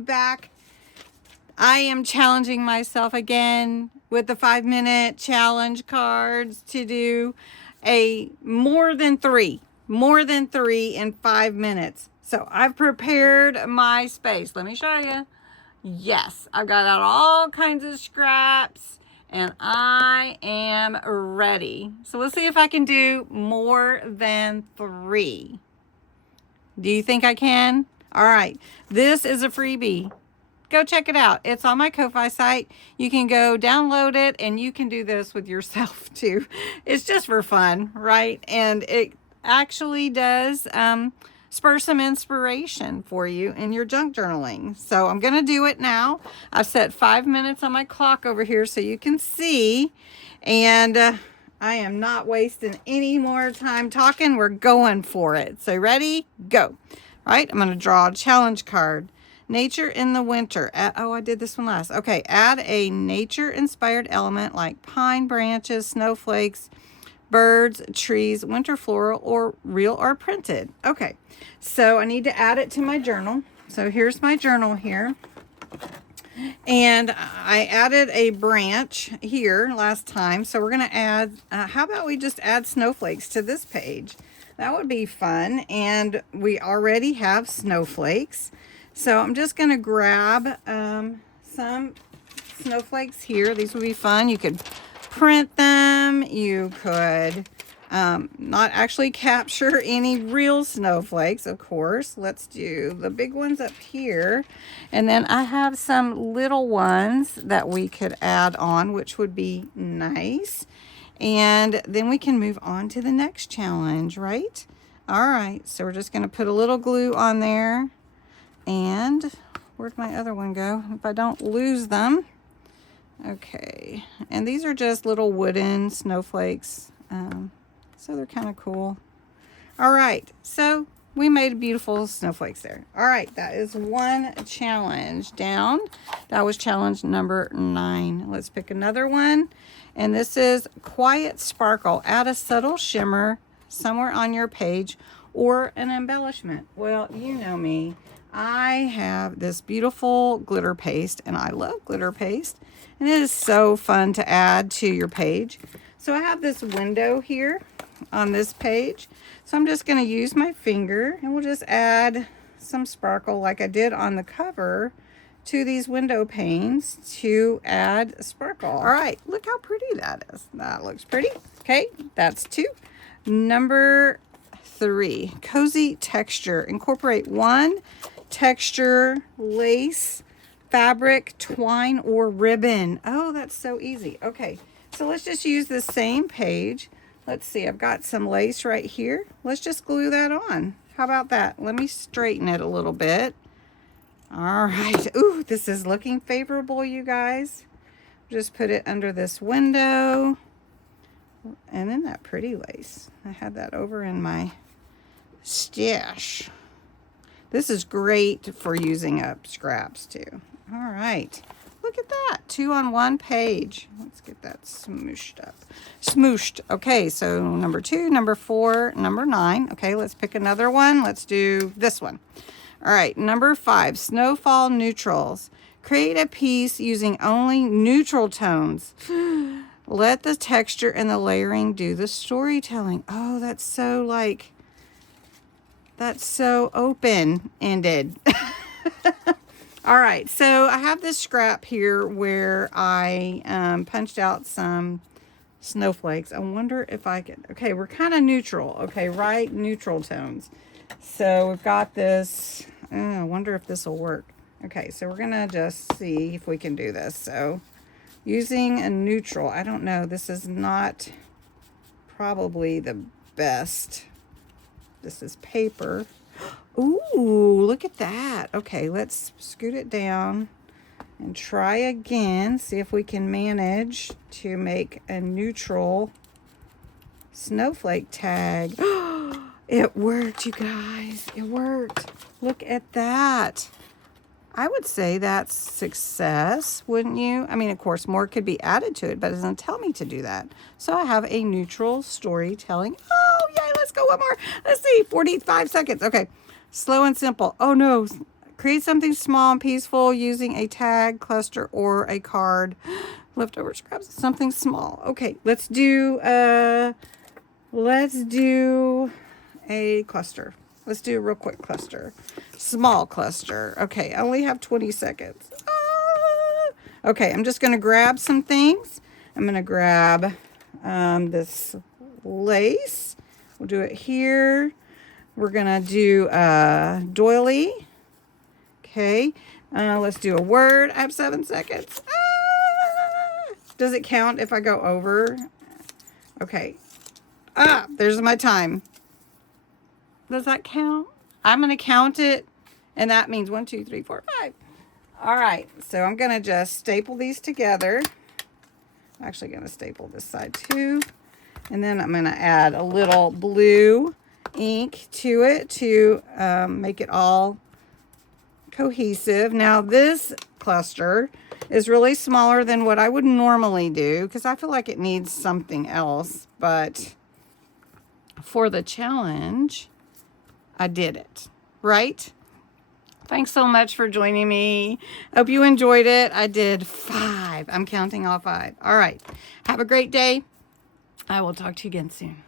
am back. I am challenging myself again with the 5-minute challenge cards to do a more than three in 5 minutes. So I've prepared my space. Let me show you. Yes, I've got out all kinds of scraps and I am ready. So let's see if I can do more than 3. Do you think I can? All right, this is a freebie. Go check it out. It's on my Ko-Fi site. You can go download it and you can do this with yourself too. It's just for fun, right? And it actually does spur some inspiration for you in your junk journaling. So I'm going to do it now. I've set 5 minutes on my clock over here so you can see. And I am not wasting any more time talking. We're going for it. So ready? Go. All right, I'm going to draw a challenge card. Nature in the winter. Oh, I did this one last. Okay, add a nature-inspired element like pine branches, snowflakes, birds, trees, winter floral, or real or printed. Okay, so I need to add it to my journal. So here's my journal here. And I added a branch here last time. So we're going to add, how about we just add snowflakes to this page? That would be fun. And we already have snowflakes. So I'm just going to grab some snowflakes here. These would be fun. You could print them. You could not actually capture any real snowflakes, of course. Let's do the big ones up here. And then I have some little ones that we could add on, which would be nice. And then we can move on to the next challenge, right? All right, so we're just going to put a little glue on there. And where'd my other one go? If I don't lose them. Okay, and these are just little wooden snowflakes. So they're kind of cool. All right, so we made beautiful snowflakes there. All right, that is one challenge down. That was challenge number 9. Let's pick another one. And this is Quiet Sparkle. Add a subtle shimmer somewhere on your page or an embellishment. Well, you know me. I have this beautiful glitter paste, and I love glitter paste, and it is so fun to add to your page. So I have this window here on this page, so I'm just going to use my finger, and we'll just add some sparkle like I did on the cover to these window panes to add sparkle. All right, look how pretty that is. That looks pretty. Okay, that's 2. Number 3, cozy texture. Incorporate one texture, lace, fabric, twine, or ribbon. Oh, that's so easy. Okay, so let's just use the same page. Let's see, I've got some lace right here. Let's just glue that on. How about that? Let me straighten it a little bit. All right. Ooh, this is looking favorable, you guys. Just put it under this window. And then that pretty lace. I had that over in my stash. This is great for using up scraps too. All right, look at that, 2 on 1 page. Let's get that smooshed up. Smooshed. Okay, so number 2, number 4, number 9. Okay, let's pick another one. Let's do this one. All right, number 5, snowfall neutrals. Create a piece using only neutral tones. Let the texture and the layering do the storytelling. Oh, that's so like, that's so open-ended. All right, so I have this scrap here where I punched out some snowflakes. I wonder if I can, okay, we're kind of neutral. Okay, right, neutral tones. So we've got this, I wonder if this will work. Okay, so we're gonna just see if we can do this. So using a neutral, I don't know, this is not probably the best. This is paper. Ooh, look at that. Okay, let's scoot it down and try again. See if we can manage to make a neutral snowflake tag. It worked, you guys. It worked. Look at that. I would say that's success, wouldn't you? I mean, of course, more could be added to it, but it doesn't tell me to do that. So I have a neutral storytelling. Oh, yay, let's go one more. Let's see, 45 seconds. Okay, slow and simple. Oh, no, Create something small and peaceful using a tag, cluster, or a card. Leftover scraps, something small. Okay, let's do a cluster. Let's do a real quick cluster. Small cluster. Okay, I only have 20 seconds. Okay, I'm just going to grab some things. I'm going to grab this lace. We'll do it here. We're going to do doily. Okay, let's do a word. I have 7 seconds. Does it count if I go over? Okay. There's my time. Does that count? I'm going to count it, and that means 1, 2, 3, 4, 5. All right, so I'm going to just staple these together. I'm actually going to staple this side too. And then I'm going to add a little blue ink to it to make it all cohesive. Now this cluster is really smaller than what I would normally do because I feel like it needs something else. But for the challenge, I did it, right? Thanks so much for joining me. Hope you enjoyed it. I did 5. I'm counting all 5. All right. Have a great day. I will talk to you again soon.